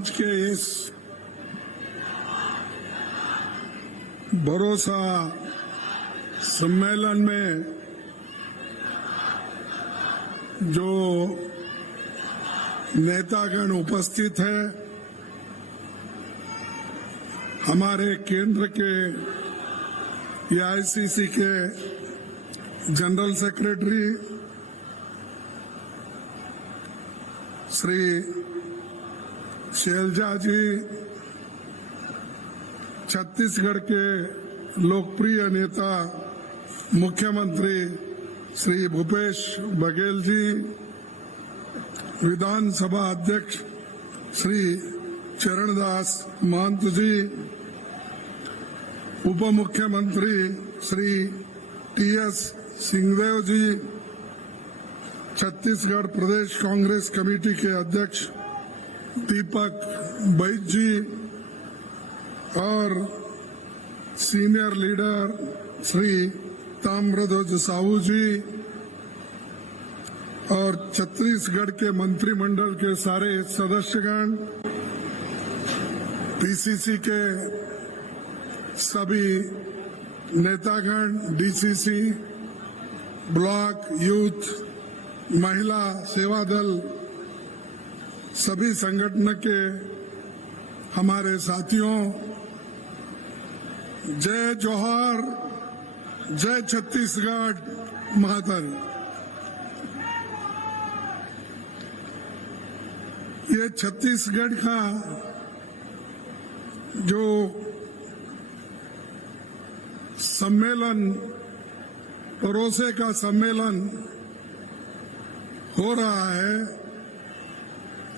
आज के इस भरोसा सम्मेलन में जो नेतागण उपस्थित है, हमारे केंद्र के एआईसीसी के जनरल सेक्रेटरी श्री शैलजा जी, छत्तीसगढ़ के लोकप्रिय नेता मुख्यमंत्री श्री भूपेश बघेल जी, विधानसभा अध्यक्ष श्री चरणदास महंत जी, उप मुख्यमंत्री श्री टीएस सिंहदेव जी, छत्तीसगढ़ प्रदेश कांग्रेस कमेटी के अध्यक्ष दीपक बैज जी और सीनियर लीडर श्री ताम्रध्वज साहू जी और छत्तीसगढ़ के मंत्रिमंडल के सारे सदस्यगण, पीसीसी के सभी नेतागण, डीसीसी, ब्लॉक, यूथ, महिला सेवा दल, सभी संगठन के हमारे साथियों, जय जोहार, जय छत्तीसगढ़ मातर। ये छत्तीसगढ़ का जो सम्मेलन, भरोसे का सम्मेलन हो रहा है,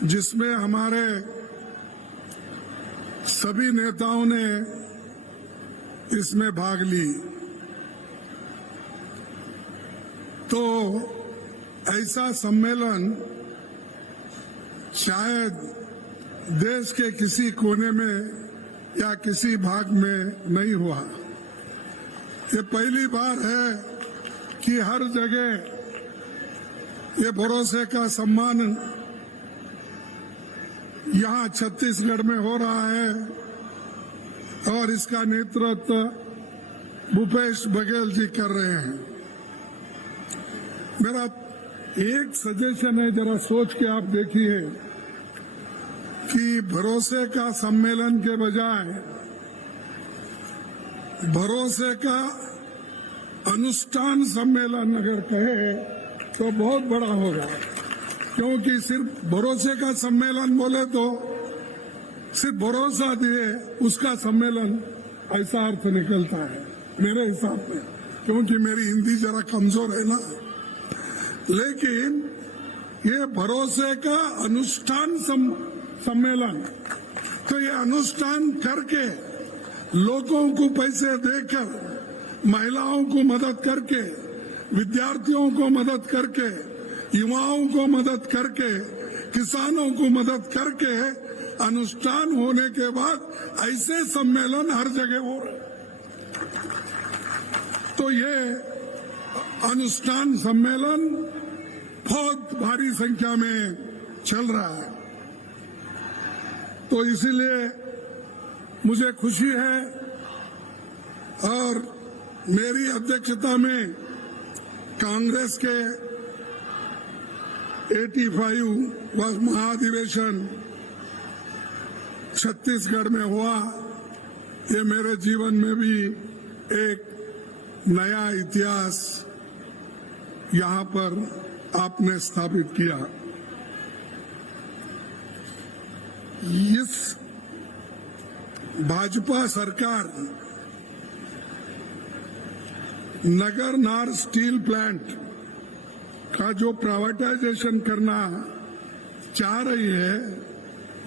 जिसमें हमारे सभी नेताओं ने इसमें भाग ली, तो ऐसा सम्मेलन शायद देश के किसी कोने में या किसी भाग में नहीं हुआ। ये पहली बार है कि हर जगह ये भरोसे का सम्मान यहाँ छत्तीसगढ़ में हो रहा है और इसका नेतृत्व भूपेश बघेल जी कर रहे हैं। मेरा एक सजेशन है, जरा सोच के आप देखिए कि भरोसे का सम्मेलन के बजाय भरोसे का अनुष्ठान सम्मेलन अगर कहे तो बहुत बड़ा होगा, क्योंकि सिर्फ भरोसे का सम्मेलन बोले तो सिर्फ भरोसा दिए उसका सम्मेलन, ऐसा अर्थ निकलता है मेरे हिसाब में, क्योंकि मेरी हिंदी जरा कमजोर है ना। लेकिन ये भरोसे का अनुष्ठान सम्मेलन, तो ये अनुष्ठान करके लोगों को पैसे देकर, महिलाओं को मदद करके, विद्यार्थियों को मदद करके, युवाओं को मदद करके, किसानों को मदद करके अनुष्ठान होने के बाद ऐसे सम्मेलन हर जगह हो रहे। तो ये अनुष्ठान सम्मेलन बहुत भारी संख्या में चल रहा है, तो इसीलिए मुझे खुशी है और मेरी अध्यक्षता में कांग्रेस के 85वां महाधिवेशन छत्तीसगढ़ में हुआ। ये मेरे जीवन में भी एक नया इतिहास यहाँ पर आपने स्थापित किया। इस भाजपा सरकार नगर नार स्टील प्लांट का जो प्राइवेटाइजेशन करना चाह रही है,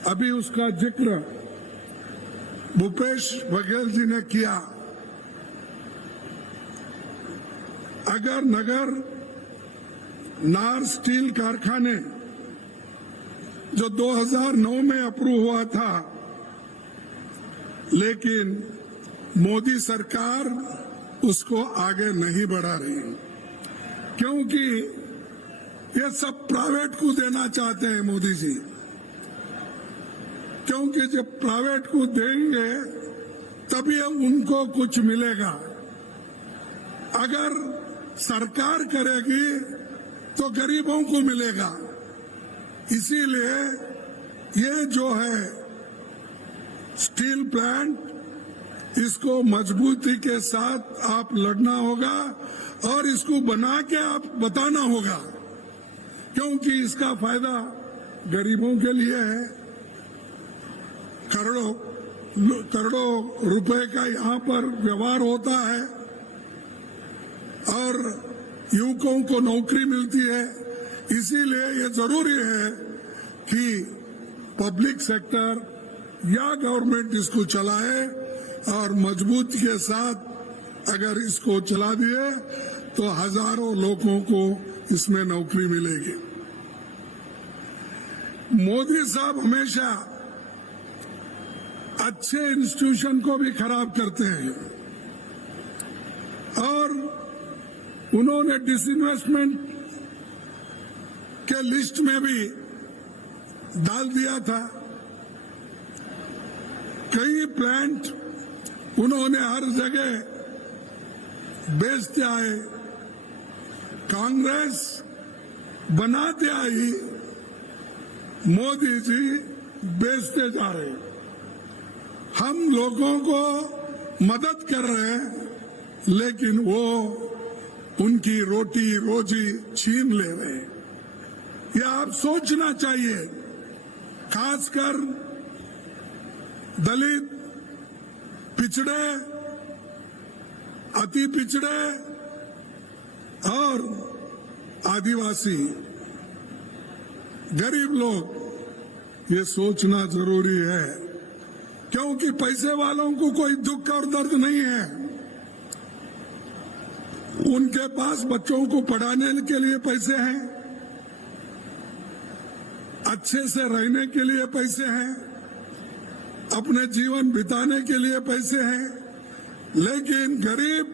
अभी उसका जिक्र भूपेश बघेल जी ने किया। अगर नगर नार स्टील कारखाने जो 2009 में अप्रूव हुआ था, लेकिन मोदी सरकार उसको आगे नहीं बढ़ा रही, क्योंकि ये सब प्राइवेट को देना चाहते हैं मोदी जी। क्योंकि जब प्राइवेट को देंगे तभी उनको कुछ मिलेगा। अगर सरकार करेगी तो गरीबों को मिलेगा। इसीलिए ये जो है स्टील प्लांट, इसको मजबूती के साथ आप लड़ना होगा और इसको बना के आप बताना होगा, क्योंकि इसका फायदा गरीबों के लिए है। करोड़ों रुपए का यहाँ पर व्यवहार होता है और युवकों को नौकरी मिलती है। इसीलिए ये जरूरी है कि पब्लिक सेक्टर या गवर्नमेंट इसको चलाए और मजबूती के साथ अगर इसको चला दिए तो हजारों लोगों को इसमें नौकरी मिलेगी। मोदी साहब हमेशा अच्छे इंस्टीट्यूशन को भी खराब करते हैं और उन्होंने डिसइन्वेस्टमेंट के लिस्ट में भी डाल दिया था। कई प्लांट उन्होंने हर जगह बेचते आए, कांग्रेस बनाते आई, मोदी जी बेचते जा रहे। हम लोगों को मदद कर रहे हैं लेकिन वो उनकी रोटी रोजी छीन ले रहे हैं। यह आप सोचना चाहिए, खासकर दलित, पिछड़े, अति पिछड़े और आदिवासी गरीब लोग, ये सोचना जरूरी है, क्योंकि पैसे वालों को कोई दुख और दर्द नहीं है। उनके पास बच्चों को पढ़ाने के लिए पैसे हैं, अच्छे से रहने के लिए पैसे हैं, अपने जीवन बिताने के लिए पैसे हैं, लेकिन गरीब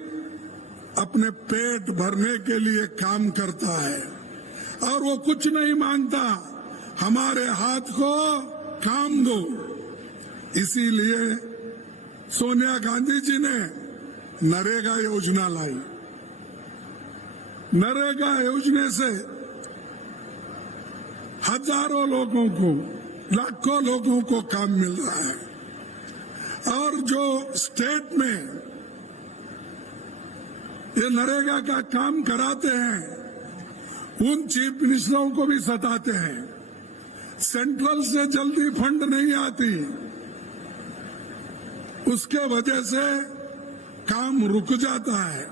अपने पेट भरने के लिए काम करता है और वो कुछ नहीं मांगता, हमारे हाथ को काम दो। इसीलिए सोनिया गांधी जी ने नरेगा योजना लाई। नरेगा योजना से हजारों लोगों को, लाखों लोगों को काम मिल रहा है और जो स्टेट में ये नरेगा का काम कराते हैं उन चीफ मिनिस्टरों को भी सताते हैं। सेंट्रल से जल्दी फंड नहीं आती, उसके वजह से काम रुक जाता है।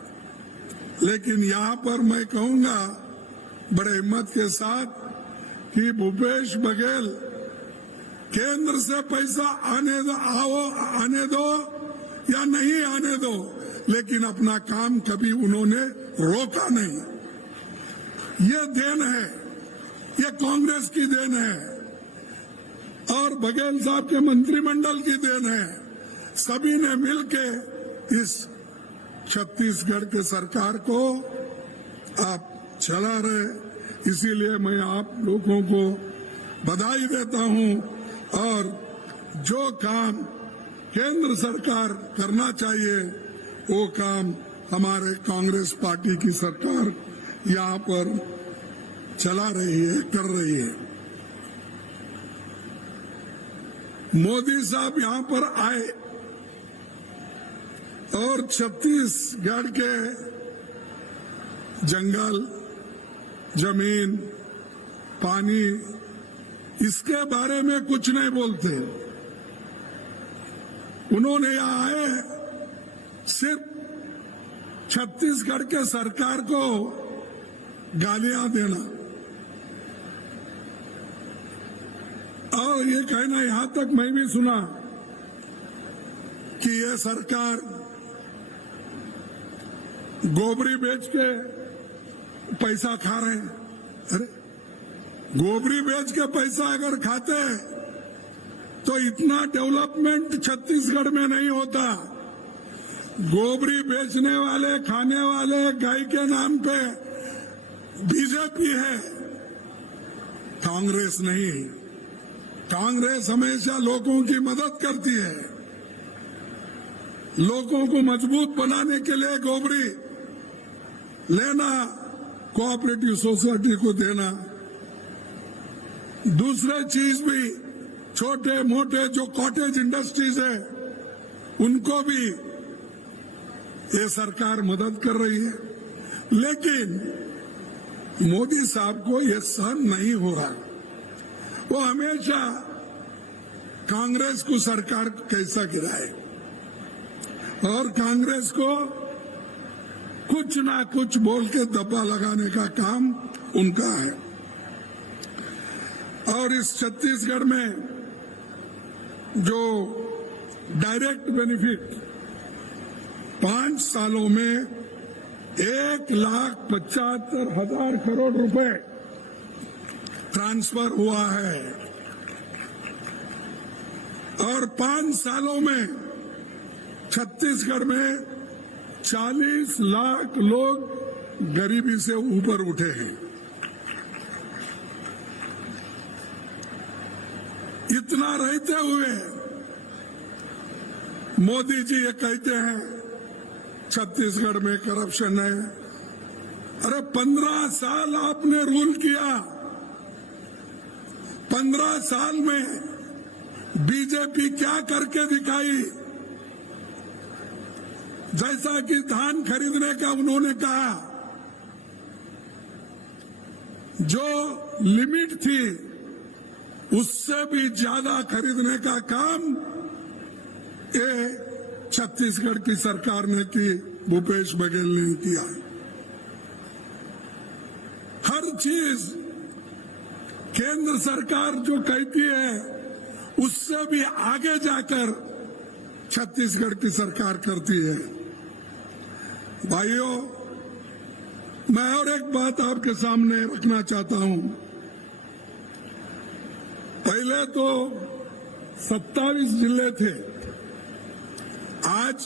लेकिन यहाँ पर मैं कहूंगा बड़े हिम्मत के साथ कि भूपेश बघेल केंद्र से पैसा आने दो या नहीं आने दो, लेकिन अपना काम कभी उन्होंने रोका नहीं। ये देन है, ये कांग्रेस की देन है और बघेल साहब के मंत्रिमंडल की देन है। सभी ने मिलके इस छत्तीसगढ़ के सरकार को आप चला रहे। इसीलिए मैं आप लोगों को बधाई देता हूं और जो काम केंद्र सरकार करना चाहिए वो काम हमारे कांग्रेस पार्टी की सरकार यहाँ पर चला रही है, कर रही है। मोदी साहब यहाँ पर आए और छत्तीसगढ़ के जंगल, जमीन, पानी, इसके बारे में कुछ नहीं बोलते। उन्होंने यहाँ आए सिर्फ छत्तीसगढ़ के सरकार को गालियां देना और ये कहना, यहां तक मैं भी सुना कि ये सरकार गोबरी बेच के पैसा खा रहे हैं। अरे गोबरी बेच के पैसा अगर खाते तो इतना डेवलपमेंट छत्तीसगढ़ में नहीं होता। गोबरी बेचने वाले, खाने वाले गाय के नाम पे बीजेपी है, कांग्रेस नहीं। कांग्रेस हमेशा लोगों की मदद करती है, लोगों को मजबूत बनाने के लिए गोबरी लेना, कोऑपरेटिव सोसाइटी को देना, दूसरे चीज भी छोटे मोटे जो कॉटेज इंडस्ट्रीज है उनको भी ये सरकार मदद कर रही है। लेकिन मोदी साहब को ये सहन नहीं हो रहा। वो हमेशा कांग्रेस को सरकार कैसा गिराए और कांग्रेस को कुछ ना कुछ बोल के दबा लगाने का काम उनका है। और इस छत्तीसगढ़ में जो डायरेक्ट बेनिफिट 5 सालों में 1,75,000 करोड़ रुपए ट्रांसफर हुआ है और 5 सालों में छत्तीसगढ़ में 40 लाख लोग गरीबी से ऊपर उठे हैं। इतना रहते हुए मोदी जी ये कहते हैं छत्तीसगढ़ में करप्शन है। अरे 15 साल आपने रूल किया, 15 साल में बीजेपी क्या करके दिखाई? जैसा कि धान खरीदने का उन्होंने कहा, जो लिमिट थी उससे भी ज्यादा खरीदने का काम ये छत्तीसगढ़ की सरकार ने की, भूपेश बघेल ने किया। हर चीज केंद्र सरकार जो कहती है उससे भी आगे जाकर छत्तीसगढ़ की सरकार करती है। भाइयों, मैं और एक बात आपके सामने रखना चाहता हूं। पहले तो 27 जिले थे, आज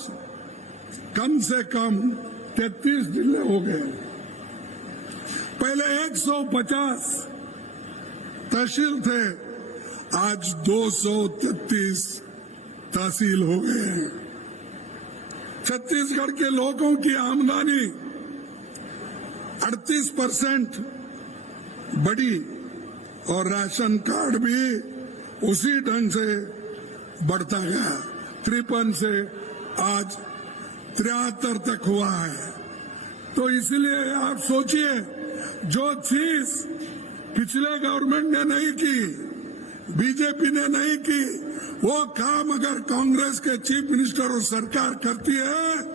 कम से कम 33 जिले हो गए। पहले 150 तहसील थे, आज 233 तहसील हो गए हैं। छत्तीसगढ़ के लोगों की आमदनी 38% बढ़ी और राशन कार्ड भी उसी ढंग से बढ़ता गया। 53 से आज 73 तक हुआ है। तो इसलिए आप सोचिए, जो चीज पिछले गवर्नमेंट ने नहीं की, बीजेपी ने नहीं की, वो काम अगर कांग्रेस के चीफ मिनिस्टर और सरकार करती है,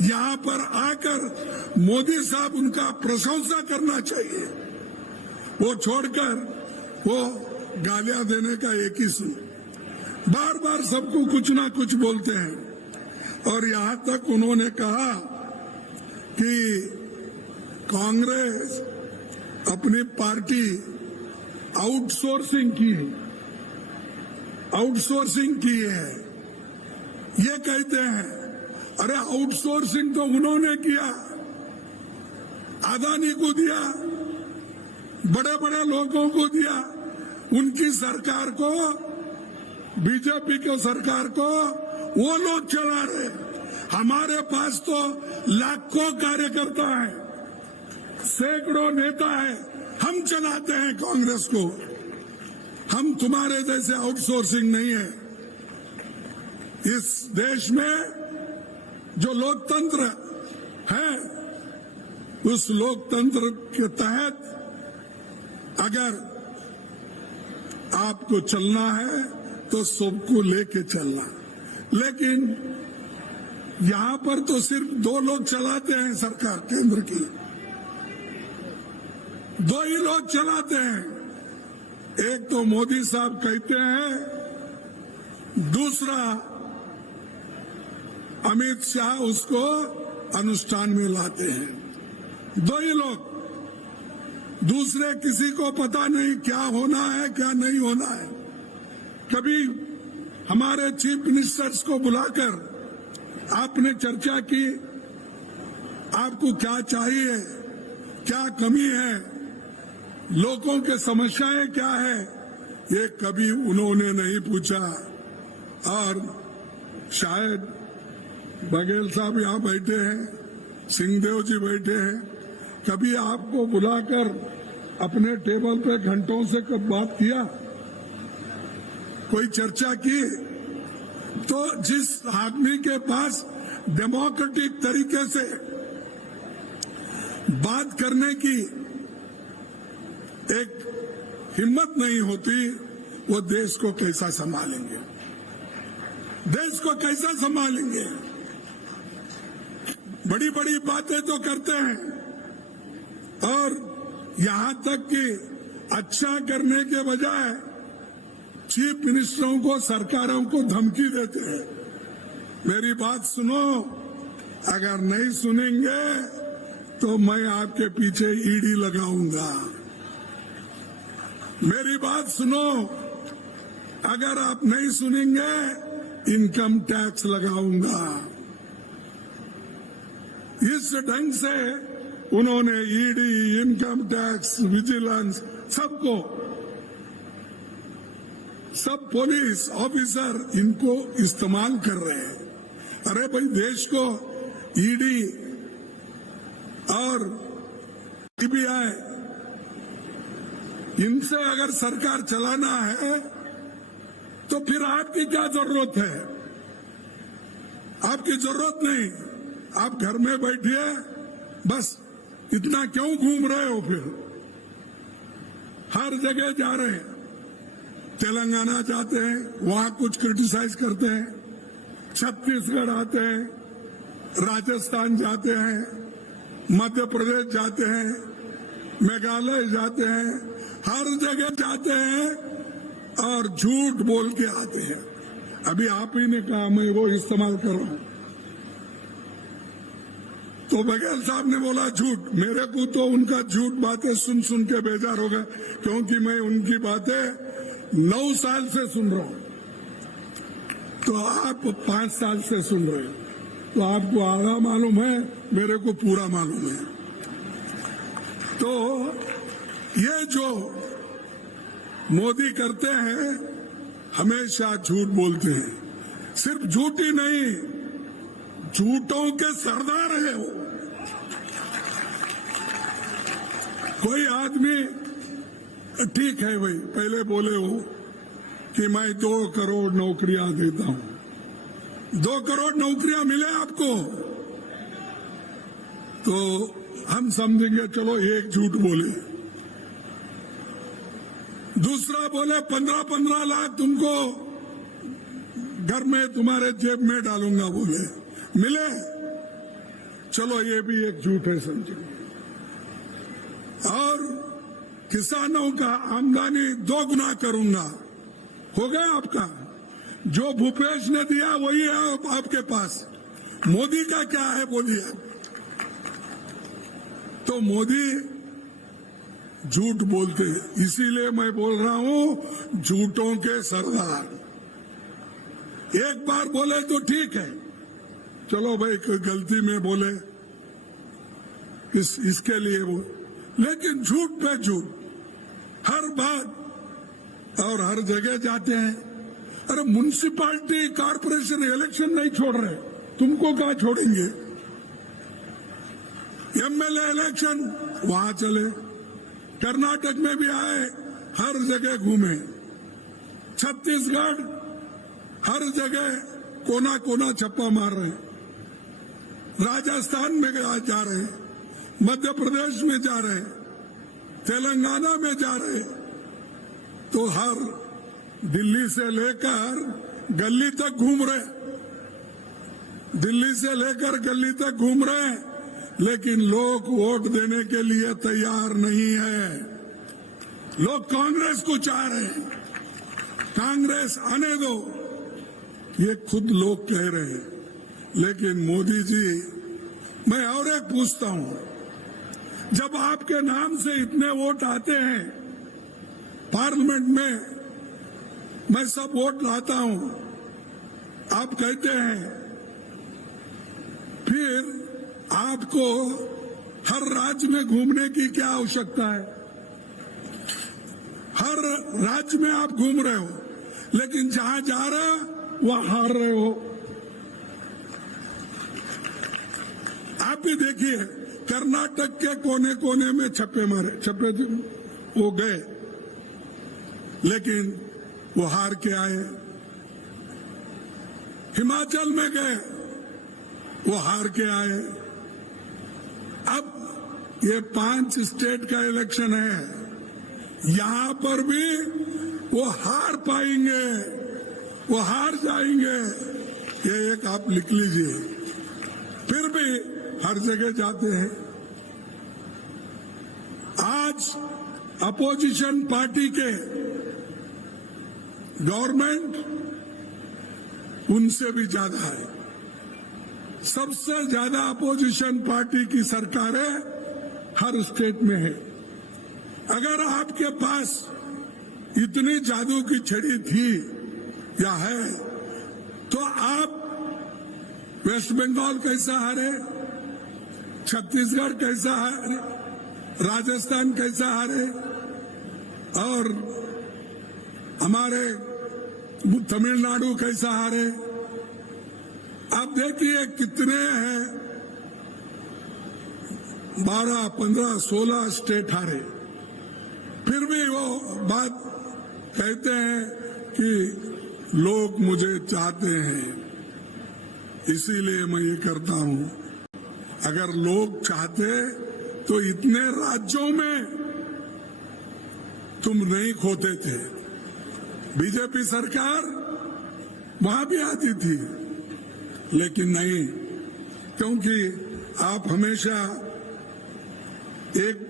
यहाँ पर आकर मोदी साहब उनका प्रशंसा करना चाहिए। वो छोड़कर वो गालियां देने का एक ही सुन, बार बार सबको कुछ ना कुछ बोलते हैं। और यहां तक उन्होंने कहा कि कांग्रेस अपनी पार्टी आउटसोर्सिंग की है। ये कहते हैं, अरे आउटसोर्सिंग तो उन्होंने किया, अदानी को दिया, बड़े बड़े लोगों को दिया, उनकी सरकार को, बीजेपी की सरकार को वो लोग चला रहे। हमारे पास तो लाखों कार्यकर्ता है, सैकड़ों नेता है, हम चलाते हैं कांग्रेस को। हम तुम्हारे जैसे आउटसोर्सिंग नहीं है। इस देश में जो लोकतंत्र है, उस लोकतंत्र के तहत अगर आपको चलना है तो सबको लेके चलना। लेकिन यहां पर तो सिर्फ 2 लोग चलाते हैं सरकार केंद्र की, 2 ही लोग चलाते हैं। एक तो मोदी साहब कहते हैं, दूसरा अमित शाह उसको अनुष्ठान में लाते हैं। 2 ही लोग, दूसरे किसी को पता नहीं क्या होना है क्या नहीं होना है। कभी हमारे चीफ मिनिस्टर्स को बुलाकर आपने चर्चा की, आपको क्या चाहिए, क्या कमी है, लोगों के समस्याएं क्या है, ये कभी उन्होंने नहीं पूछा। और शायद बघेल साहब यहाँ बैठे हैं, सिंहदेव जी बैठे हैं, कभी आपको बुलाकर अपने टेबल पे घंटों से कब बात किया, कोई चर्चा की? तो जिस आदमी के पास डेमोक्रेटिक तरीके से बात करने की एक हिम्मत नहीं होती, वो देश को कैसा संभालेंगे? देश को कैसा संभालेंगे? बड़ी बड़ी बातें तो करते हैं और यहां तक कि अच्छा करने के बजाय चीफ मिनिस्टरों को, सरकारों को धमकी देते हैं। मेरी बात सुनो, अगर नहीं सुनेंगे तो मैं आपके पीछे ईडी लगाऊंगा। मेरी बात सुनो, अगर आप नहीं सुनेंगे इनकम टैक्स लगाऊंगा। इस ढंग से उन्होंने ईडी, इनकम टैक्स, विजिलेंस, सबको, सब पुलिस ऑफिसर इनको इस्तेमाल कर रहे हैं। अरे भाई, देश को ईडी और सीबीआई, इनसे अगर सरकार चलाना है तो फिर आपकी क्या जरूरत है? आपकी जरूरत नहीं। आप घर में बैठिए, बस इतना क्यों घूम रहे हो? फिर हर जगह जा रहे हैं, तेलंगाना जाते हैं, वहां कुछ क्रिटिसाइज करते हैं, छत्तीसगढ़ आते हैं, राजस्थान जाते हैं, मध्य प्रदेश जाते हैं, मेघालय जाते हैं, हर जगह जाते हैं और झूठ बोल के आते हैं। अभी आप ही ने कहा मैं वो इस्तेमाल कर रहा हूं, तो बघेल साहब ने बोला झूठ। मेरे को तो उनका झूठ बातें सुन सुन के बेजार हो गए, क्योंकि मैं उनकी बातें 9 साल से सुन रहा हूं, तो आप 5 साल से सुन रहे हो, तो आपको आधा मालूम है, मेरे को पूरा मालूम है। तो ये जो मोदी करते हैं, हमेशा झूठ बोलते हैं। सिर्फ झूठ ही नहीं, झूठों के सरदार है वो। कोई आदमी, ठीक है भाई, पहले बोले वो कि मैं 2 करोड़ नौकरियां देता हूं, 2 करोड़ नौकरियां मिले आपको, तो हम समझेंगे चलो एक झूठ बोले। दूसरा बोले 15-15 लाख तुमको घर में तुम्हारे जेब में डालूंगा, बोले, मिले, चलो ये भी एक झूठ है समझेंगे। और किसानों का आमदनी 2 गुना करूंगा, हो गया आपका। जो भूपेश ने दिया वही है आपके पास, मोदी का क्या है बोलिए? तो मोदी झूठ बोलते हैं, इसीलिए मैं बोल रहा हूं झूठों के सरदार। एक बार बोले तो ठीक है, चलो भाई कोई गलती में बोले, इसके लिए वो, लेकिन झूठ पे झूठ, हर बात और हर जगह जाते हैं। अरे म्युनिसिपैलिटी कारपोरेशन इलेक्शन नहीं छोड़ रहे, तुमको कहाँ छोड़ेंगे? एमएलए इलेक्शन वहां चले, कर्नाटक में भी आए, हर जगह घूमे, छत्तीसगढ़ हर जगह कोना कोना छप्पा मार रहे, राजस्थान में जा रहे, मध्य प्रदेश में जा रहे, तेलंगाना में जा रहे, तो हर दिल्ली से लेकर गली तक घूम रहे, दिल्ली से लेकर गली तक घूम रहे, लेकिन लोग वोट देने के लिए तैयार नहीं है। लोग कांग्रेस को चाह रहे हैं, कांग्रेस आने दो, ये खुद लोग कह रहे हैं। लेकिन मोदी जी, मैं और एक पूछता हूं, जब आपके नाम से इतने वोट आते हैं पार्लियामेंट में, मैं सब वोट लाता हूं, आप कहते हैं, फिर आपको हर राज्य में घूमने की क्या आवश्यकता है? हर राज्य में आप घूम रहे हो, लेकिन जहां जा रहे हो वहां हार रहे हो। आप भी देखिए, कर्नाटक के कोने कोने में छप्पे वो गए, लेकिन वो हार के आए। हिमाचल में गए, वो हार के आए। अब ये 5 स्टेट का इलेक्शन है, यहां पर भी वो हार पाएंगे, वो हार जाएंगे, ये एक आप लिख लीजिए। फिर भी हर जगह जाते हैं। आज अपोजिशन पार्टी के गवर्नमेंट उनसे भी ज्यादा है। सबसे ज्यादा अपोजिशन पार्टी की सरकारें हर स्टेट में है। अगर आपके पास इतनी जादू की छड़ी थी या है, तो आप वेस्ट बंगाल कैसा हारे, छत्तीसगढ़ कैसा हारे, राजस्थान कैसा हारे, और हमारे तमिलनाडु कैसा हारे। आप देखिए कितने हैं, 12, 15, 16 स्टेट हारे। फिर भी वो बात कहते हैं कि लोग मुझे चाहते हैं, इसीलिए मैं ये करता हूं। अगर लोग चाहते तो इतने राज्यों में तुम नहीं खोते थे। बीजेपी सरकार वहां भी आती थी, लेकिन नहीं, क्योंकि आप हमेशा एक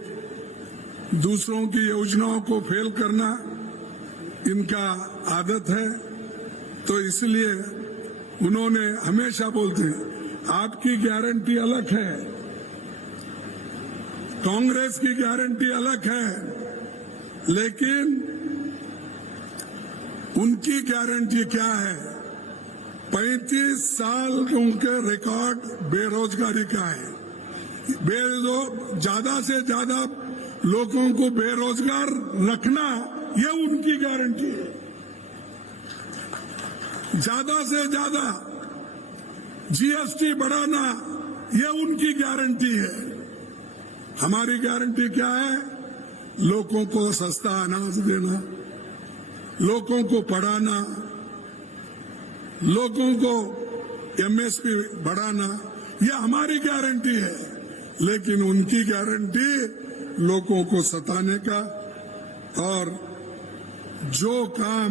दूसरों की योजनाओं को फेल करना इनका आदत है। तो इसलिए उन्होंने हमेशा बोलते हैं आपकी गारंटी अलग है, कांग्रेस की गारंटी अलग है, लेकिन उनकी गारंटी क्या है? 35 साल उनके रिकॉर्ड बेरोजगारी का है। ज्यादा से ज्यादा लोगों को बेरोजगार रखना, ये उनकी गारंटी है। ज्यादा से ज्यादा जीएसटी बढ़ाना, ये उनकी गारंटी है। हमारी गारंटी क्या है? लोगों को सस्ता अनाज देना, लोगों को पढ़ाना, लोगों को एमएसपी बढ़ाना, ये हमारी गारंटी है। लेकिन उनकी गारंटी लोगों को सताने का, और जो काम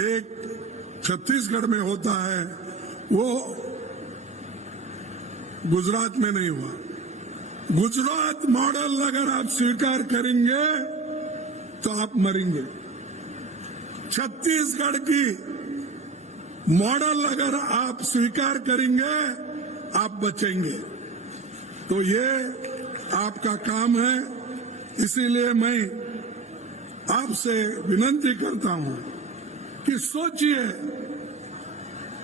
एक छत्तीसगढ़ में होता है वो गुजरात में नहीं हुआ। गुजरात मॉडल अगर आप स्वीकार करेंगे तो आप मरेंगे। छत्तीसगढ़ की मॉडल अगर आप स्वीकार करेंगे आप बचेंगे। तो ये आपका काम है। इसीलिए मैं आपसे विनती करता हूं कि सोचिए,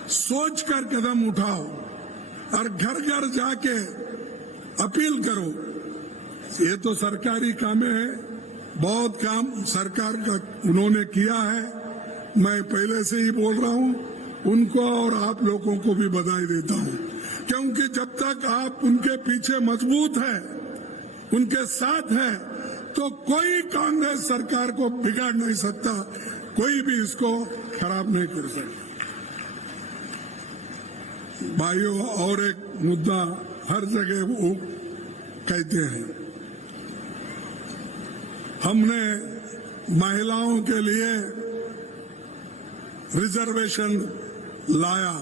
सोचकर कदम उठाओ और घर घर जाके अपील करो। ये तो सरकारी काम है, बहुत काम सरकार का उन्होंने किया है। मैं पहले से ही बोल रहा हूं, उनको और आप लोगों को भी बधाई देता हूं, क्योंकि जब तक आप उनके पीछे मजबूत है, उनके साथ है, तो कोई कांग्रेस सरकार को बिगाड़ नहीं सकता, कोई भी इसको खराब नहीं कर सकता। भाइयों, और एक मुद्दा हर जगह वो कहते हैं, हमने महिलाओं के लिए रिजर्वेशन लाया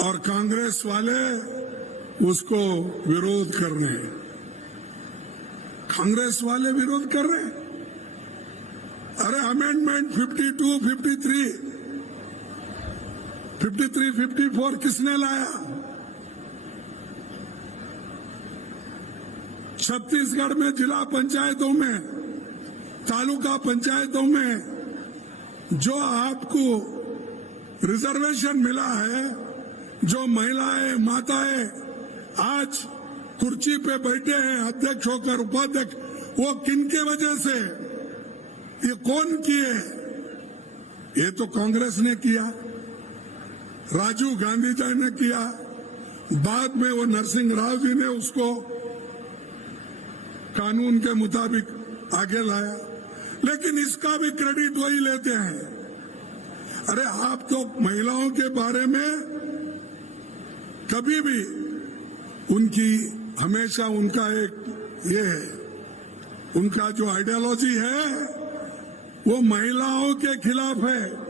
और कांग्रेस वाले उसको विरोध कर रहे हैं। कांग्रेस वाले विरोध कर रहे हैं। अरे अमेंडमेंट 52, 53, 54 किसने लाया? छत्तीसगढ़ में जिला पंचायतों में, तालुका पंचायतों में जो आपको रिजर्वेशन मिला है, जो महिलाएं, माताएं आज कुर्सी पे बैठे हैं अध्यक्ष होकर, उपाध्यक्ष, वो किनके वजह से? ये कौन किए? ये तो कांग्रेस ने किया, राजीव गांधी जी ने किया, बाद में वो नरसिंह राव जी ने उसको कानून के मुताबिक आगे लाया, लेकिन इसका भी क्रेडिट वही लेते हैं। अरे आप तो महिलाओं के बारे में कभी भी उनकी हमेशा उनका एक ये है, उनका जो आइडियोलॉजी है वो महिलाओं के खिलाफ है।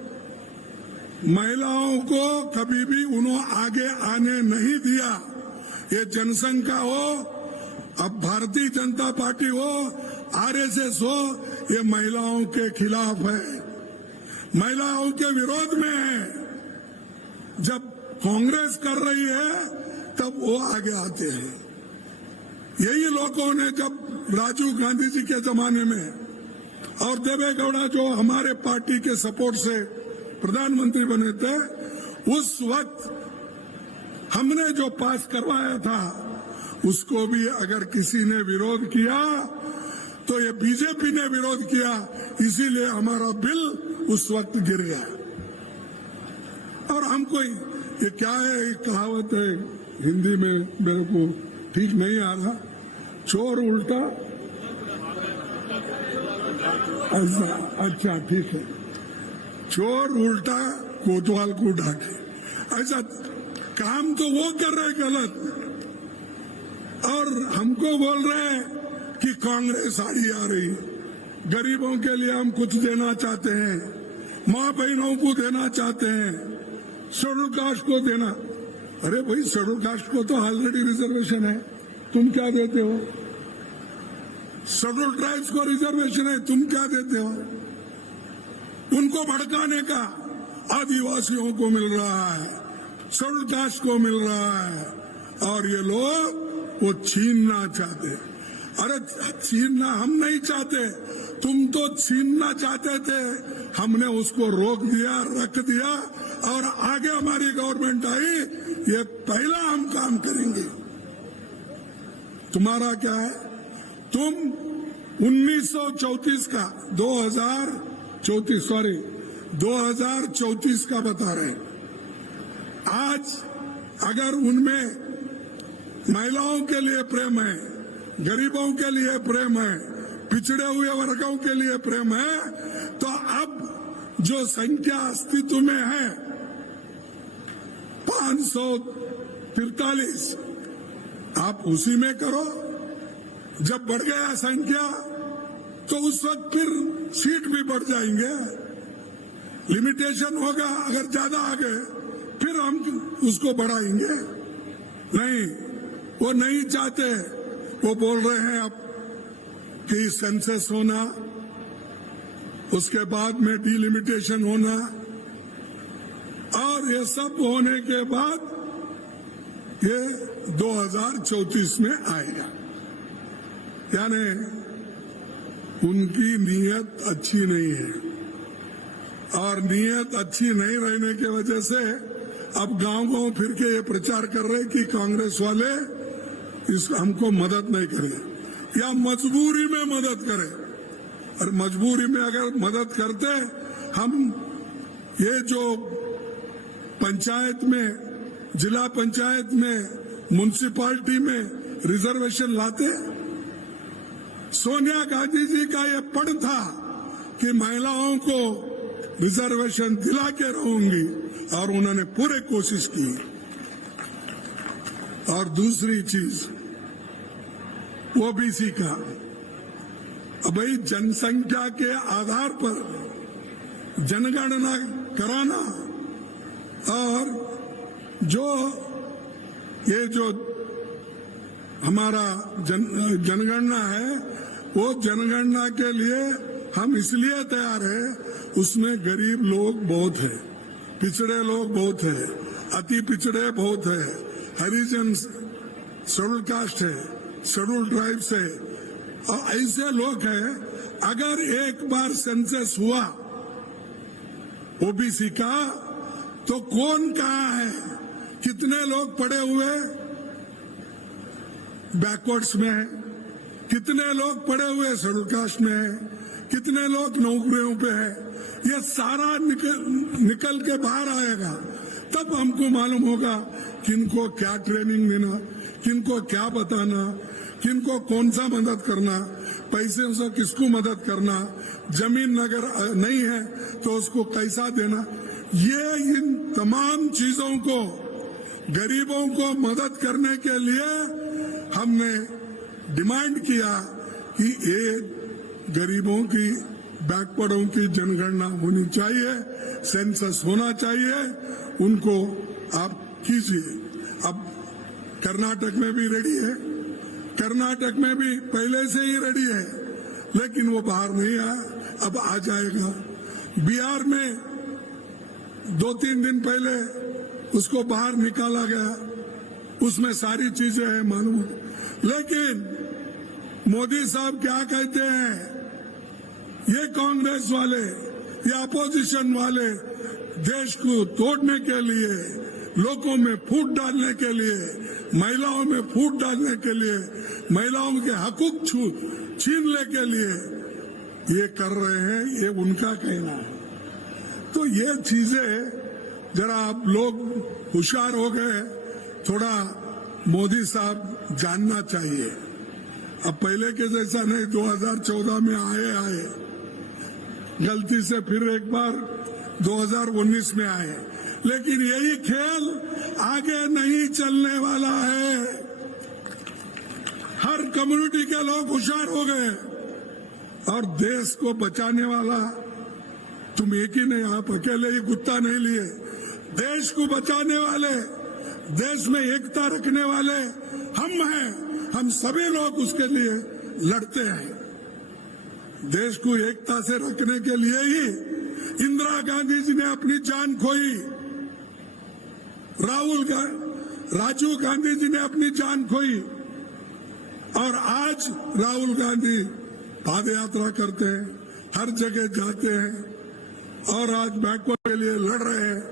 महिलाओं को कभी भी उन्होंने आगे आने नहीं दिया। ये जनसंघ का हो, अब भारतीय जनता पार्टी हो, आरएसएस हो, ये महिलाओं के खिलाफ है, महिलाओं के विरोध में है। जब कांग्रेस कर रही है तब वो आगे आते हैं। यही लोगों ने जब राजीव गांधी जी के जमाने में और देवेगौड़ा जो हमारे पार्टी के सपोर्ट से प्रधानमंत्री बने थे, उस वक्त हमने जो पास करवाया था उसको भी अगर किसी ने विरोध किया तो ये बीजेपी ने विरोध किया, इसीलिए हमारा बिल उस वक्त गिर गया। और हमको ये क्या है, एक कहावत है हिंदी में, मेरे को ठीक नहीं आ रहा, चोर उल्टा, अच्छा ठीक है, चोर उल्टा कोतवाल को ढाके। ऐसा काम तो वो कर रहे गलत, और हमको बोल रहे हैं कि कांग्रेस आड़ी आ रही। गरीबों के लिए हम कुछ देना चाहते हैं, माँ बहनों को देना चाहते हैं, शेड्यूल कास्ट को देना। अरे भाई, शेड्यूल कास्ट को तो ऑलरेडी रिजर्वेशन है, तुम क्या देते हो? शेड्यूल ट्राइब्स को रिजर्वेशन है, तुम क्या देते हो? उनको भड़काने का आदिवासियों को मिल रहा है, शेड्यूल कास्ट को मिल रहा है, और ये लोग वो छीनना चाहते। अरे छीनना हम नहीं चाहते, तुम तो छीनना चाहते थे, हमने उसको रोक दिया, रख दिया, और आगे हमारी गवर्नमेंट आई, ये पहला हम काम करेंगे। तुम्हारा क्या है? तुम 1934 का 2034 का बता रहे हैं। आज अगर उनमें महिलाओं के लिए प्रेम है, गरीबों के लिए प्रेम है, पिछड़े हुए वर्गों के लिए प्रेम है, तो अब जो संख्या अस्तित्व में है 543, आप उसी में करो। जब बढ़ गया संख्या तो उस वक्त फिर सीट भी बढ़ जाएंगे, लिमिटेशन होगा, अगर ज्यादा आ गए फिर हम उसको बढ़ाएंगे। नहीं, वो नहीं चाहते। वो बोल रहे हैं अब कि सेंसस होना, उसके बाद में डिलिमिटेशन होना, और ये सब होने के बाद ये 2034 में आएगा। यानी उनकी नीयत अच्छी नहीं है, और नीयत अच्छी नहीं रहने की वजह से अब गांव-गांव फिर के ये प्रचार कर रहे कि कांग्रेस वाले इस हमको मदद नहीं करें या मजबूरी में मदद करें। और मजबूरी में अगर मदद करते, हम ये जो पंचायत में, जिला पंचायत में, म्युनिसिपालिटी में रिजर्वेशन लाते। सोनिया गांधी जी का ये पड़ था कि महिलाओं को रिजर्वेशन दिला के रहूंगी, और उन्होंने पूरे कोशिश की। और दूसरी चीज ओबीसी का, भाई जनसंख्या के आधार पर जनगणना कराना, और ये जो हमारा जनगणना है, वो जनगणना के लिए हम इसलिए तैयार है, उसमें गरीब लोग बहुत है, पिछड़े लोग बहुत है, अति पिछड़े बहुत है, हरिजन, शेड्यूल कास्ट है, शेड्यूल ट्राइब्स है, और ऐसे लोग हैं। अगर एक बार सेंसस हुआ ओबीसी का, तो कौन कहाँ है, कितने लोग पड़े हुए बैकवर्ड्स में है, कितने लोग पड़े हुए शेड्यूल कास्ट में है, कितने लोग नौकरियों पे है, ये सारा निकल के बाहर आएगा। तब हमको मालूम होगा किनको क्या ट्रेनिंग देना, किनको क्या बताना, किनको कौन सा मदद करना, पैसे से किसको मदद करना, जमीन अगर नहीं है तो उसको कैसा देना। ये इन तमाम चीजों को गरीबों को मदद करने के लिए हमने डिमांड किया कि ये गरीबों की बैकवर्डों की जनगणना होनी चाहिए, सेंसस होना चाहिए, उनको आप कीजिए। अब कर्नाटक में भी रेडी है, कर्नाटक में भी पहले से ही रेडी है, लेकिन वो बाहर नहीं आया, अब आ जाएगा। बिहार में 2-3 दिन पहले उसको बाहर निकाला गया, उसमें सारी चीजें हैं मालूम। लेकिन मोदी साहब क्या कहते हैं, ये कांग्रेस वाले, ये अपोजिशन वाले देश को तोड़ने के लिए, लोगों में फूट डालने के लिए, महिलाओं में फूट डालने के लिए, महिलाओं के हकूक छीनने के लिए ये कर रहे हैं, ये उनका कहना है। तो ये चीजें जरा आप लोग होशियार हो गए, थोड़ा मोदी साहब जानना चाहिए। अब पहले के जैसा नहीं, 2014 में आए गलती से फिर एक बार 2019 में आए, लेकिन यही खेल आगे नहीं चलने वाला है। हर कम्युनिटी के लोग होशियार हो गए और देश को बचाने वाला तुम एक ही नहीं, आप अकेले ही गुत्ता नहीं लिए। देश को बचाने वाले, देश में एकता रखने वाले हम हैं, हम सभी लोग उसके लिए लड़ते हैं। देश को एकता से रखने के लिए ही इंदिरा गांधी जी ने अपनी जान खोई, राजीव गांधी जी ने अपनी जान खोई, और आज राहुल गांधी पाद यात्रा करते हैं, हर जगह जाते हैं और आज बैकवर्ड के लिए लड़ रहे हैं।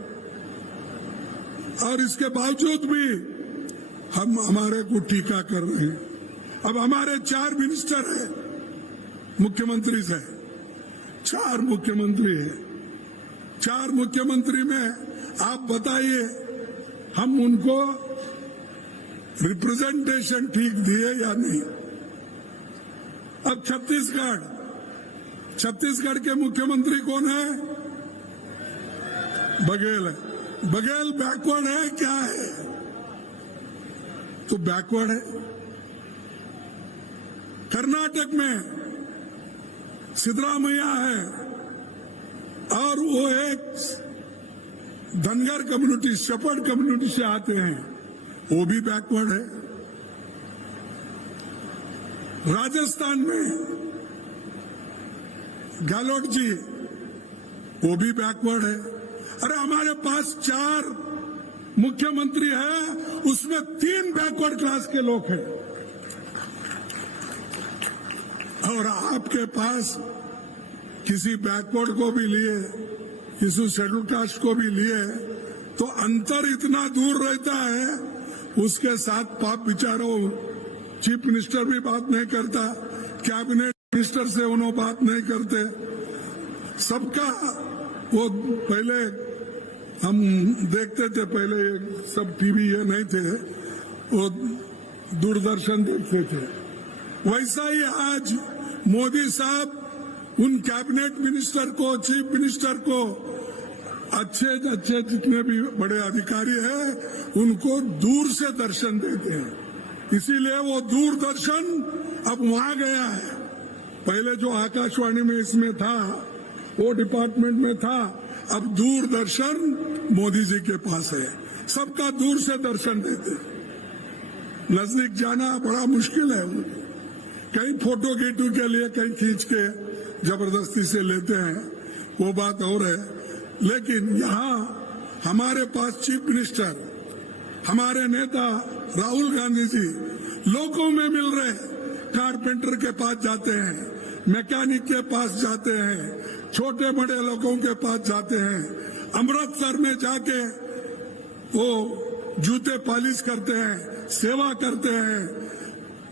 और इसके बावजूद भी हम हमारे को टीका कर रहे हैं। अब हमारे 4 मिनिस्टर हैं, मुख्यमंत्री से 4 मुख्यमंत्री हैं। 4 मुख्यमंत्री में आप बताइए हम उनको रिप्रेजेंटेशन ठीक दिए या नहीं। अब छत्तीसगढ़ के मुख्यमंत्री कौन है? बघेल है। बघेल बैकवर्ड है क्या है? तो बैकवर्ड है। कर्नाटक में सिद्धरामैया है और वो एक धनगर कम्युनिटी, शेपर्ड कम्युनिटी से आते हैं, वो भी बैकवर्ड है। राजस्थान में गहलोत जी, वो भी बैकवर्ड है। अरे हमारे पास 4 मुख्यमंत्री है, उसमें 3 बैकवर्ड क्लास के लोग हैं। और आपके पास किसी बैकवर्ड को भी लिए, किसी शेड्यूल कास्ट को भी लिए, तो अंतर इतना दूर रहता है, उसके साथ पाप विचारों, चीफ मिनिस्टर भी बात नहीं करता, कैबिनेट मिनिस्टर से उन्होंने बात नहीं करते। सबका वो पहले हम देखते थे, पहले सब टीवी ये नहीं थे, वो दूरदर्शन देखते थे। वैसा ही आज मोदी साहब उन कैबिनेट मिनिस्टर को, चीफ मिनिस्टर को, अच्छे जितने भी बड़े अधिकारी हैं, उनको दूर से दर्शन देते हैं। इसीलिए वो दूरदर्शन अब वहां गया है। पहले जो आकाशवाणी में इसमें था, वो डिपार्टमेंट में था, अब दूरदर्शन मोदी जी के पास है। सबका दूर से दर्शन देते हैं। नजदीक जाना बड़ा मुश्किल है। कहीं फोटो गिटू के लिए कहीं खींच के जबरदस्ती से लेते हैं, वो बात और है। लेकिन यहाँ हमारे पास चीफ मिनिस्टर, हमारे नेता राहुल गांधी जी लोगों में मिल रहे, कारपेंटर के पास जाते हैं, मैकेनिक के पास जाते हैं, छोटे बड़े लोगों के पास जाते हैं, अमृतसर में जाके वो जूते पॉलिश करते हैं, सेवा करते हैं,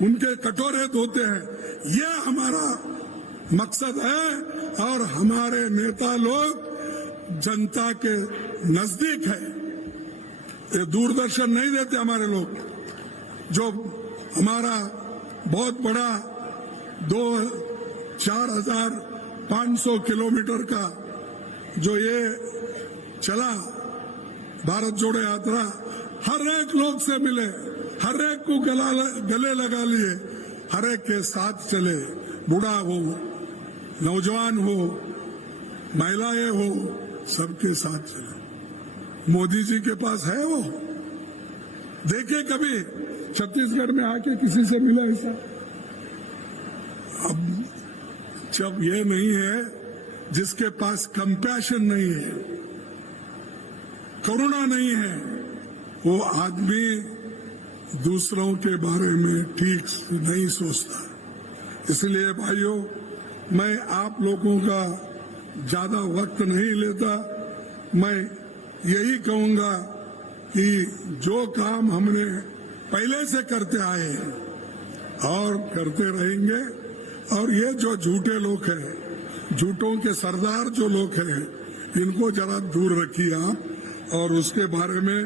उनके कटोरे धोते हैं। ये हमारा मकसद है, और हमारे नेता लोग जनता के नजदीक है। ये दूरदर्शन नहीं देते हमारे लोग। जो हमारा बहुत बड़ा 4,500 किलोमीटर का जो ये चला भारत जोड़ो यात्रा, हर एक लोग से मिले, हर एक को गले लगा लिए, हर एक के साथ चले, बूढ़ा हो, नौजवान हो, महिलाएं हो, सबके साथ चले। मोदी जी के पास है वो? देखे कभी छत्तीसगढ़ में आके किसी से मिला ऐसा? अब जब ये नहीं है, जिसके पास कंपैशन नहीं है, करुणा नहीं है, वो आदमी दूसरों के बारे में ठीक नहीं सोचता। इसलिए भाइयों, मैं आप लोगों का ज्यादा वक्त नहीं लेता। मैं यही कहूंगा कि जो काम हमने पहले से करते आए हैं और करते रहेंगे, और ये जो झूठे लोग हैं, झूठों के सरदार जो लोग हैं, इनको जरा दूर रखिए आप, और उसके बारे में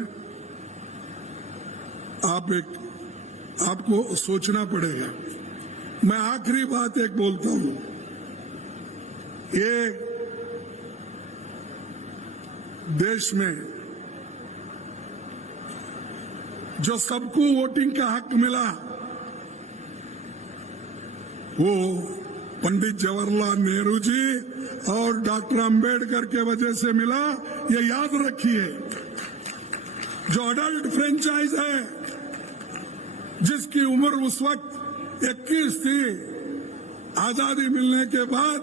आपको सोचना पड़ेगा। मैं आखिरी बात एक बोलता हूं, ये देश में जो सबको वोटिंग का हक मिला, वो पंडित जवाहरलाल नेहरू जी और डॉक्टर अंबेडकर के वजह से मिला, ये याद रखिए। जो अडल्ट फ्रेंचाइज है, जिसकी उम्र उस वक्त 21 थी, आजादी मिलने के बाद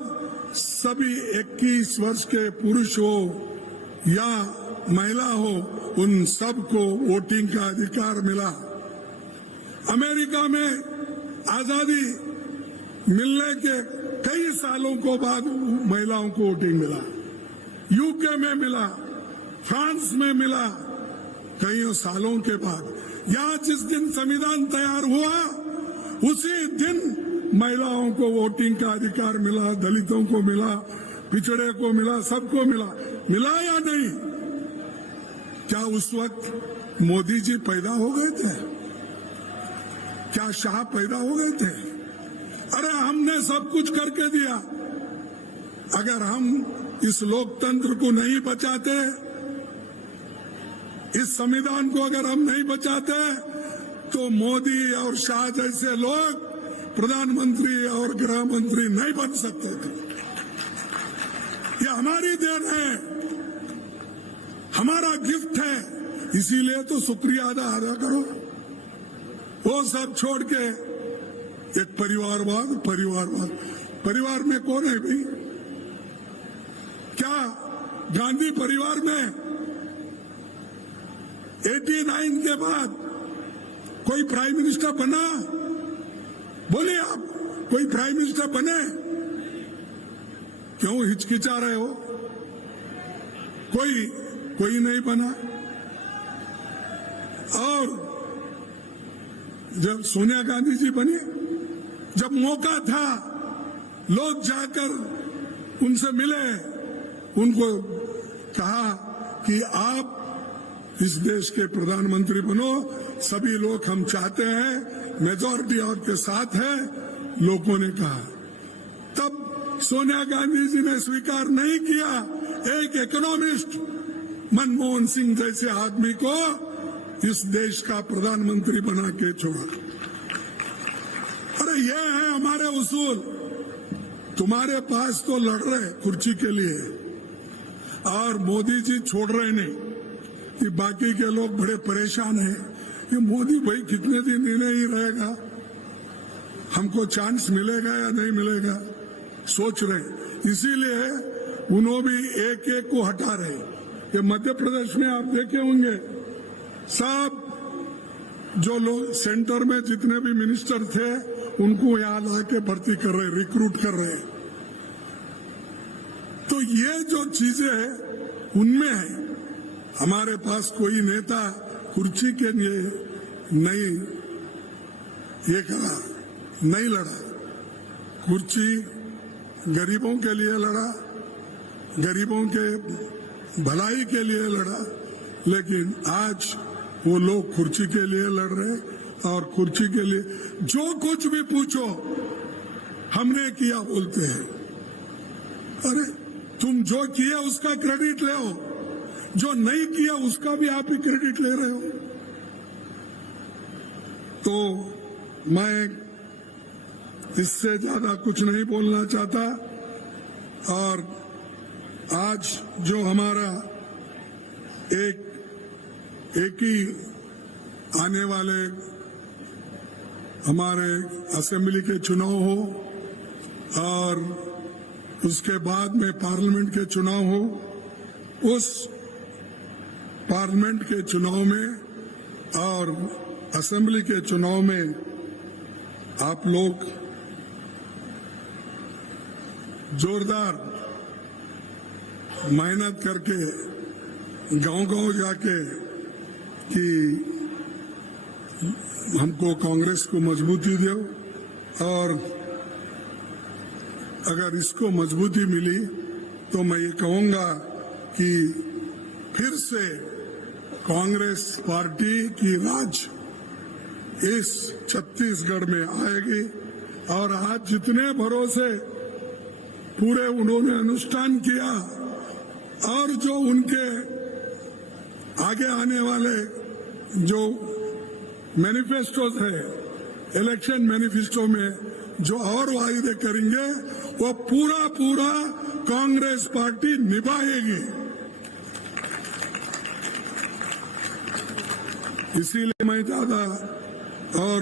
सभी 21 वर्ष के पुरुष हो या महिला हो, उन सबको वोटिंग का अधिकार मिला। अमेरिका में आजादी मिलने के कई सालों को बाद महिलाओं को वोटिंग मिला, यूके में मिला, फ्रांस में मिला, कई सालों के बाद। यहाँ जिस दिन संविधान तैयार हुआ, उसी दिन महिलाओं को वोटिंग का अधिकार मिला, दलितों को मिला, पिछड़े को मिला, सबको मिला। मिला या नहीं? क्या उस वक्त मोदी जी पैदा हो गए थे? क्या शाह पैदा हो गए थे? अरे हमने सब कुछ करके दिया। अगर हम इस लोकतंत्र को नहीं बचाते, इस संविधान को अगर हम नहीं बचाते, तो मोदी और शाह जैसे लोग प्रधानमंत्री और गृह मंत्री नहीं बन सकते थे। ये हमारी देन है, हमारा गिफ्ट है। इसीलिए तो शुक्रिया अदा करो। वो सब छोड़ के एक परिवारवाद परिवार में कौन है भाई? क्या गांधी परिवार में 89 के बाद कोई प्राइम मिनिस्टर बना? बोलिए आप, कोई प्राइम मिनिस्टर बने? क्यों हिचकिचा रहे हो? कोई नहीं बना। और जब सोनिया गांधी जी बनी, जब मौका था, लोग जाकर उनसे मिले, उनको कहा कि आप इस देश के प्रधानमंत्री बनो, सभी लोग हम चाहते हैं, मेजॉरिटी आपके साथ है, लोगों ने कहा। तब सोनिया गांधी जी ने स्वीकार नहीं किया। एक इकोनॉमिस्ट मनमोहन सिंह जैसे आदमी को इस देश का प्रधानमंत्री बना के छोड़ा। अरे ये है हमारे उसूल। तुम्हारे पास तो लड़ रहे कुर्सी के लिए, और मोदी जी छोड़ रहे नहीं कि बाकी के लोग बड़े परेशान हैं। ये मोदी भाई कितने दिन इन्हें ही रहेगा, हमको चांस मिलेगा या नहीं मिलेगा, सोच रहे। इसीलिए उन्होंने भी एक एक को हटा रहे। ये मध्य प्रदेश में आप देखे होंगे, सब जो लोग सेंटर में जितने भी मिनिस्टर थे, उनको यहां लाके भर्ती कर रहे, रिक्रूट कर रहे। तो ये जो चीजें हैं उनमें है। हमारे पास कोई नेता कुर्सी के लिए नहीं ये करा, नहीं लड़ा। कुर्सी गरीबों के लिए लड़ा, गरीबों के भलाई के लिए लड़ा, लेकिन आज वो लोग कुर्सी के लिए लड़ रहे और कुर्सी के लिए जो कुछ भी पूछो हमने किया बोलते हैं। अरे तुम जो किया उसका क्रेडिट ले, जो नहीं किया उसका भी आप ही क्रेडिट ले रहे हो। तो मैं इससे ज्यादा कुछ नहीं बोलना चाहता। और आज जो हमारा एक ही आने वाले हमारे असेंबली के चुनाव हो और उसके बाद में पार्लियामेंट के चुनाव हो, उस पार्लियामेंट के चुनाव में और असेंबली के चुनाव में आप लोग जोरदार मेहनत करके गांव-गांव जाके कि हमको कांग्रेस को मजबूती दो, और अगर इसको मजबूती मिली तो मैं ये कहूंगा कि फिर से कांग्रेस पार्टी की राज इस छत्तीसगढ़ में आएगी। और आज जितने भरोसे पूरे उन्होंने अनुष्ठान किया और जो उनके आगे आने वाले जो मैनिफेस्टोज है, इलेक्शन मैनिफेस्टो में जो और वायदे करेंगे वो पूरा कांग्रेस पार्टी निभाएगी। इसीलिए मैं ज्यादा और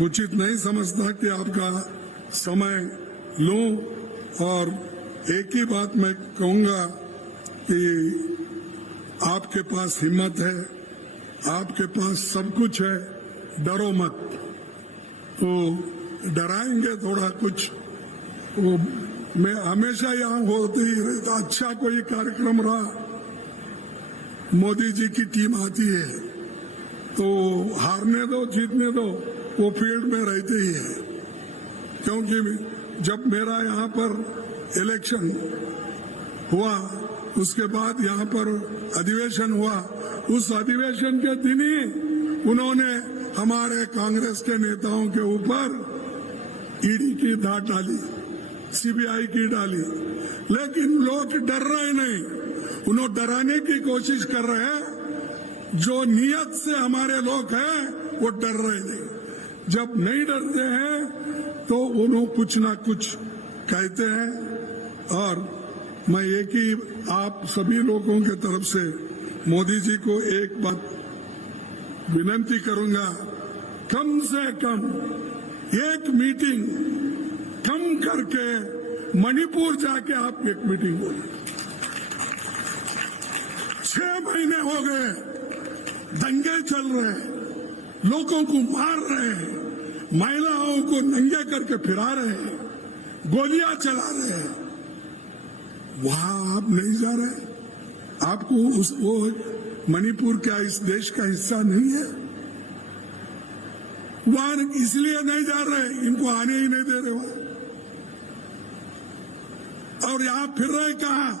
उचित नहीं समझता कि आपका समय लूं, और एक ही बात मैं कहूंगा कि आपके पास हिम्मत है, आपके पास सब कुछ है, डरो मत। तो डराएंगे थोड़ा कुछ, वो मैं हमेशा यहाँ होते ही रहता। अच्छा कोई कार्यक्रम रहा, मोदी जी की टीम आती है तो हारने दो जीतने दो, वो फील्ड में रहते ही है। क्योंकि जब मेरा यहाँ पर इलेक्शन हुआ, उसके बाद यहाँ पर अधिवेशन हुआ, उस अधिवेशन के दिन ही उन्होंने हमारे कांग्रेस के नेताओं के ऊपर ईडी की धाट डाली, सीबीआई की डाली, लेकिन लोग डर रहे नहीं। उन्होंने डराने की कोशिश कर रहे हैं। जो नियत से हमारे लोग हैं वो डर रहे नहीं। जब नहीं डरते हैं तो उन्होंने कुछ ना कुछ कहते हैं। और मैं एक ही आप सभी लोगों के तरफ से मोदी जी को एक बात विनती करूंगा, कम से कम एक मीटिंग कम करके मणिपुर जाके आप एक मीटिंग बोले। 6 महीने हो गए, दंगे चल रहे हैं, लोगों को मार रहे हैं, महिलाओं को नंगे करके फिरा रहे हैं, गोलियां चला रहे हैं। वहां आप नहीं जा रहे? आपको वो मणिपुर क्या इस देश का हिस्सा नहीं है? वहां इसलिए नहीं जा रहे, इनको आने ही नहीं दे रहे वहां। और यहां फिर रहे कहां?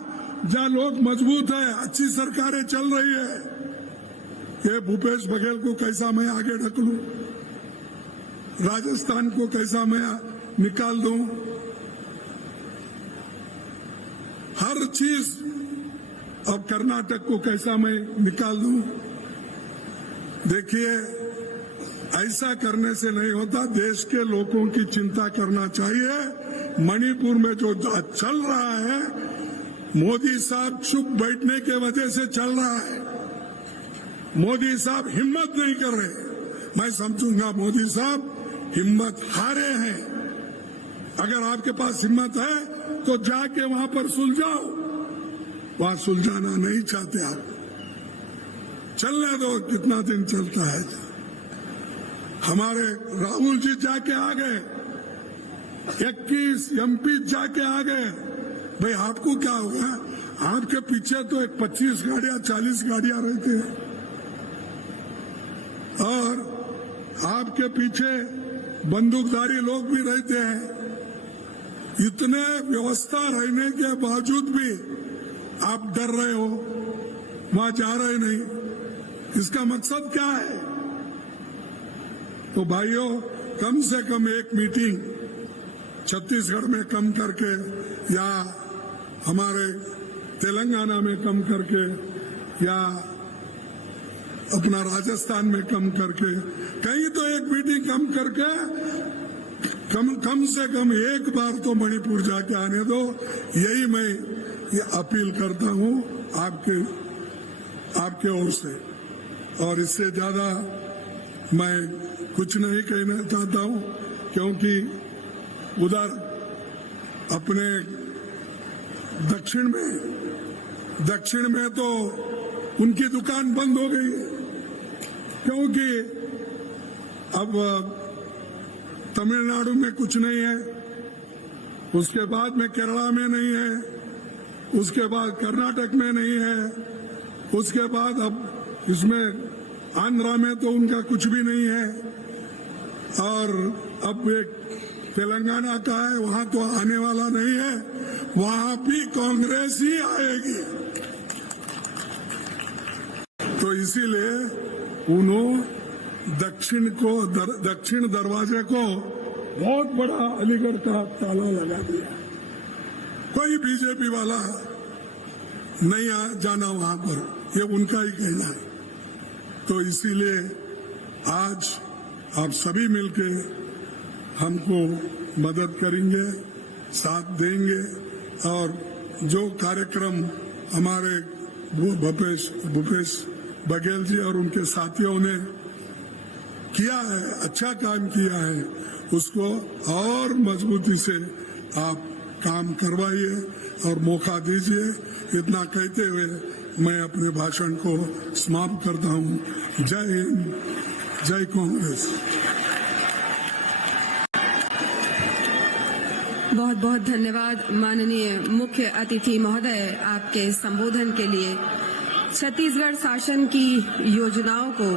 जहां लोग मजबूत है, अच्छी सरकारें चल रही है। ये भूपेश बघेल को कैसा मैं आगे ढकलूं, राजस्थान को कैसा मैं निकाल दूं, हर चीज, अब कर्नाटक को कैसा मैं निकाल दूं। देखिए, ऐसा करने से नहीं होता। देश के लोगों की चिंता करना चाहिए। मणिपुर में जो चल रहा है, मोदी साहब चुप बैठने के वजह से चल रहा है। मोदी साहब हिम्मत नहीं कर रहे। मैं समझूंगा मोदी साहब हिम्मत हारे हैं। अगर आपके पास हिम्मत है तो जाके वहां पर सुलझाओ। वहां सुलझाना नहीं चाहते आप, चलने दो, कितना दिन चलता है। हमारे राहुल जी जाके आ गए, 21 एमपी जाके आ गए। भाई आपको क्या होगा? आपके पीछे तो एक 25 गाड़ियां 40 गाड़ियां रहती हैं, और आपके पीछे बंदूकधारी लोग भी रहते हैं। इतने व्यवस्था रहने के बावजूद भी आप डर रहे हो, वहां जा रहे नहीं, इसका मकसद क्या है? तो भाइयों, कम से कम एक मीटिंग छत्तीसगढ़ में कम करके या हमारे तेलंगाना में कम करके या अपना राजस्थान में कम करके कहीं तो एक मीटिंग कम करके कम से कम एक बार तो मणिपुर जाके आने दो। यही मैं ये अपील करता हूं आपके ओर से, और इससे ज्यादा मैं कुछ नहीं कहना चाहता हूं, क्योंकि उधर अपने दक्षिण में तो उनकी दुकान बंद हो गई, क्योंकि अब तमिलनाडु में कुछ नहीं है, उसके बाद में केरला में नहीं है, उसके बाद कर्नाटक में नहीं है, उसके बाद अब इसमें आंध्रा में तो उनका कुछ भी नहीं है, और अब एक तेलंगाना का है, वहां तो आने वाला नहीं है, वहां भी कांग्रेस ही आएगी। तो इसीलिए उन्होंने दक्षिण दरवाजे को बहुत बड़ा अलीगढ़ का ताला लगा दिया। कोई बीजेपी वाला नहीं जाना वहां पर, ये उनका ही कहना है। तो इसीलिए आज आप सभी मिलके हमको मदद करेंगे, साथ देंगे, और जो कार्यक्रम हमारे भूपेश बघेल जी और उनके साथियों ने किया है, अच्छा काम किया है, उसको और मजबूती से आप काम करवाइए और मौका दीजिए। इतना कहते हुए मैं अपने भाषण को समाप्त करता हूं। जय हिंद, जय कांग्रेस। बहुत बहुत धन्यवाद माननीय मुख्य अतिथि महोदय, आपके संबोधन के लिए। छत्तीसगढ़ शासन की योजनाओं को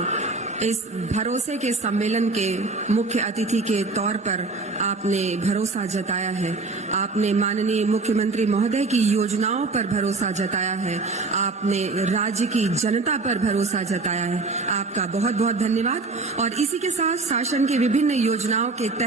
इस भरोसे के सम्मेलन के मुख्य अतिथि के तौर पर आपने भरोसा जताया है। आपने माननीय मुख्यमंत्री महोदय की योजनाओं पर भरोसा जताया है, आपने राज्य की जनता पर भरोसा जताया है। आपका बहुत बहुत धन्यवाद। और इसी के साथ शासन की विभिन्न योजनाओं के तहत